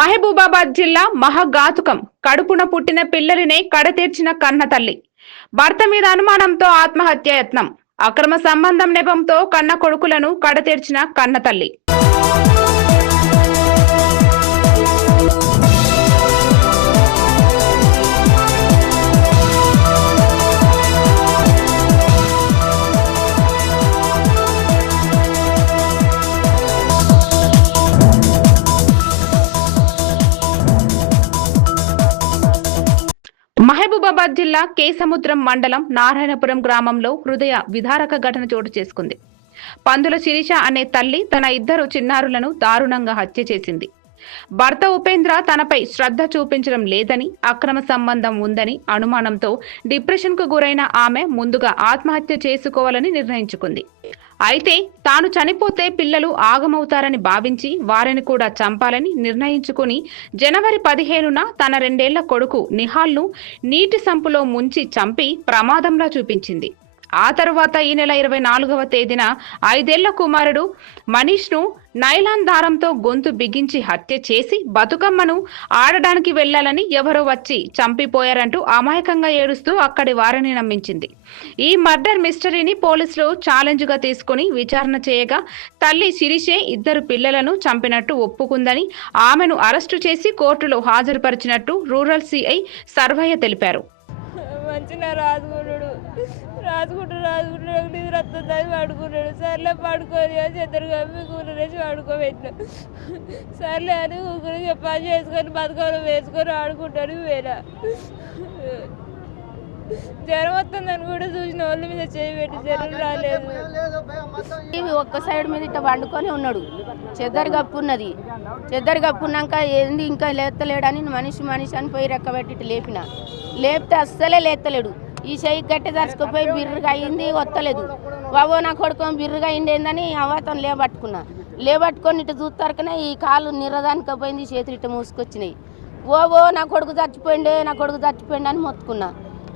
మహబూబాబాద్ జిల్లా మహాఘాతుకం. కడుపున పుట్టిన పిల్లలినే కడతీర్చిన కన్న తల్లి. భర్త మీద అనుమానంతో ఆత్మహత్య యత్నం అక్రమ సంబంధం నెపంతో కన్న కొడుకులను కడతీర్చిన కన్న తల్లి. మహబూబాబాద్ జిల్లా కేసముద్రం మండలం నారాయణపురం గ్రామంలో హృదయ విదారక ఘటన చోటు చేసుకుంది. పందుల శిరీష అనే తల్లి తన ఇద్దరు చిన్నారులను దారుణంగా హత్య చేసింది. భర్త ఉపేంద్ర తనపై శ్రద్ధ చూపించడం లేదని అక్రమ సంబంధం ఉందని అనుమానంతో డిప్రెషన్కు గురైన ఆమె ముందుగా ఆత్మహత్య చేసుకోవాలని నిర్ణయించుకుంది. అయితే తాను చనిపోతే పిల్లలు ఆగమవుతారని భావించి వారిని కూడా చంపాలని నిర్ణయించుకుని జనవరి పదిహేనున తన రెండేళ్ళ కొడుకు నిహాల్ను నీటి సంపులో ముంచి చంపి ప్రమాదంలా చూపించింది. ఆ తర్వాత ఈ నెల ఇరవై నాలుగవ తేదీన ఐదేళ్ళ కుమారుడు మనీష్ను నైలాన్ దారంతో గొంతు బిగించి హత్య చేసి బతుకమ్మను ఆడడానికి వెళ్ళాలని ఎవరో వచ్చి చంపిపోయారంటూ అమాయకంగా ఏడుస్తూ అక్కడి వారిని నమ్మించింది. ఈ మర్డర్ మిస్టరీని పోలీసులు ఛాలెంజ్గా తీసుకుని విచారణ చేయగా తల్లి శిరిషే ఇద్దరు పిల్లలను చంపినట్టు ఒప్పుకుందని ఆమెను అరెస్టు చేసి కోర్టులో హాజరుపరిచినట్టు రూరల్ సిఐ సర్వయ్య తెలిపారు. మంచిగా రాజు రాసుకుంటూ రాసుకుంటూ నాకు నిద్ర వస్తుంది అని పడుకున్నాడు. సర్లే పడుకొని అని చెద్దరు కప్పి కూరేసి పడుకోబెట్టిన. సర్లే అని ఊరికి పని చేసుకొని బతుకలు వేసుకొని ఆడుకుంటాను వేరా జ్వరం వస్తుందని కూడా చూసిన వాళ్ళ మీద చేయి పెట్టి జ్వరం రాలేదు. ఇవి ఒక్క సైడ్ మీద ఇట్లా వండుకొని ఉన్నాడు. చెద్దరు కప్పున్నది. చెద్దరు కప్పున్నాక ఏంది ఇంకా లేస్తలేడని మనిషి మనిషి అని పోయి రెక్కబెట్టి ఇట్లా లేపిన. లేపితే అస్సలే లేస్తలేడు ఈ చెయ్యి గట్టి దరుచుకుపోయి బిర్రుగా అయింది వత్తలేదు బాబో నా కొడుకు బిర్రుగా అయింది ఏందని అవ్వతను లేబట్టుకున్నా. లేబట్టుకొని ఇటు చూస్తారుకనే ఈ కాలు నిరదానికి పోయింది చేతులు ఇట్ట మూసుకొచ్చినాయి. ఓవో నా కొడుకు చచ్చిపోయిండే నా కొడుకు చచ్చిపోయిండు అని మొత్తుకున్నా.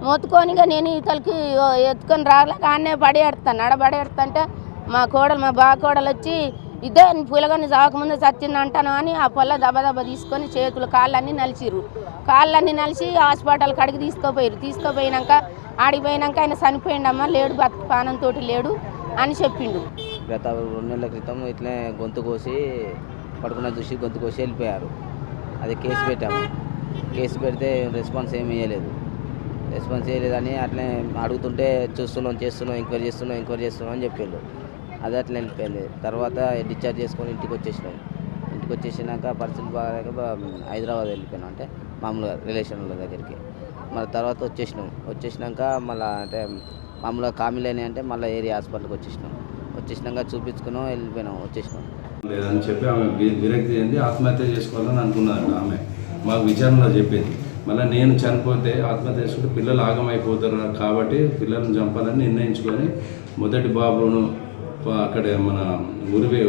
మొత్తుకొని నేను ఇతలకి ఎత్తుకొని రాలేక ఆడనే పడేడతాను ఆడ ఎడతంటే మా కోడలు మా బా కోడలు వచ్చి ఇదే పులగని చావకముందే చచ్చింది అంటాను అని ఆ పొల్ల దబ తీసుకొని చేతులు కాళ్ళన్నీ నలిచిర్రు. కాళ్ళన్నీ నలిచి హాస్పిటల్ కడిగి తీసుకుపోయారు తీసుకుపోయినాక ఆడిపోయినాక ఆయన చనిపోయిండమ్మా లేడు బతు లేడు అని చెప్పిండు. గత రెండు నెలల క్రితం ఇట్లనే గొంతు కోసి పడుకున్న చూసి గొంతు కోసి వెళ్ళిపోయారు. అది కేసు పెట్టాము. కేసు పెడితే రెస్పాన్స్ ఏమి ఇవ్వలేదు రెస్పాన్స్ ఇవ్వలేదని అట్లనే అడుగుతుంటే చూస్తున్నాం చేస్తున్నాం ఎంక్వైరీ చేస్తున్నాం ఎంక్వైరీ చేస్తున్నాం అని చెప్పిండు అది అట్లా వెళ్ళిపోయింది. తర్వాత డిశ్చార్జ్ చేసుకొని ఇంటికి వచ్చేసినాం. ఇంటికి వచ్చేసినాక పరిస్థితి బాగాలేక హైదరాబాద్ వెళ్ళిపోయినాం. అంటే మామూలుగా రిలేషన్ల దగ్గరికి. మళ్ళీ తర్వాత వచ్చేసినాం. వచ్చేసినాక మళ్ళీ అంటే మామూలుగా కామిలేని అంటే మళ్ళీ ఏరియా హాస్పిటల్కి వచ్చేసినాం. వచ్చేసినాక చూపించుకున్నాం వెళ్ళిపోయినాం వచ్చేసినాం. లేదని చెప్పి ఆమె విరక్తి చెంది ఆత్మహత్య చేసుకోవాలని అనుకున్నారు ఆమె. మాకు విచారణలో చెప్పింది. మళ్ళీ నేను చనిపోతే ఆత్మహత్య చేసుకుంటే పిల్లలు ఆగమైపోతారు కాబట్టి పిల్లల్ని చంపాలని నిర్ణయించుకొని మొదటి బాబును అక్కడ మన ఉరివే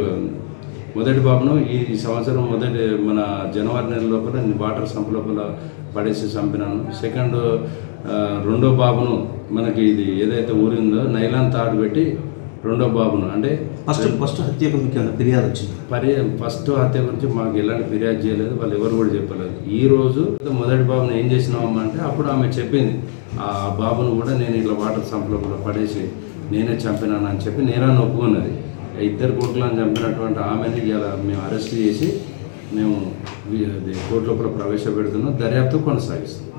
మొదటి బాబును ఈ సంవత్సరం మొదటి మన జనవరి నెల లోపల వాటర్ సంప్ లోపల పడేసి చంపినాను. సెకండ్ రెండో బాబును మనకి ఇది ఏదైతే ఊరిందో నైలాన్ తాడు పెట్టి రెండో బాబును అంటే ఫస్ట్ ఫస్ట్ మీకు ఏమైనా ఫిర్యాదు వచ్చింది? పరి ఫస్ట్ హత్య గురించి మాకు ఎలాంటి ఫిర్యాదు చేయలేదు. వాళ్ళు ఎవరు కూడా చెప్పలేదు. ఈ రోజు మొదటి బాబును ఏం చేసినామమ్మా అంటే అప్పుడు ఆమె చెప్పింది ఆ బాబును కూడా నేను ఇట్లా వాటర్ సంప్లో కూడా పడేసి నేనే చంపినాను అని చెప్పి నేరాన్ని ఒప్పుకున్నది. ఇద్దరు కోట్లను చంపినటువంటి ఆమెని ఇలా మేము అరెస్ట్ చేసి మేము కోర్టు లోపల ప్రవేశపెడుతున్నాం. దర్యాప్తు కొనసాగిస్తున్నాం.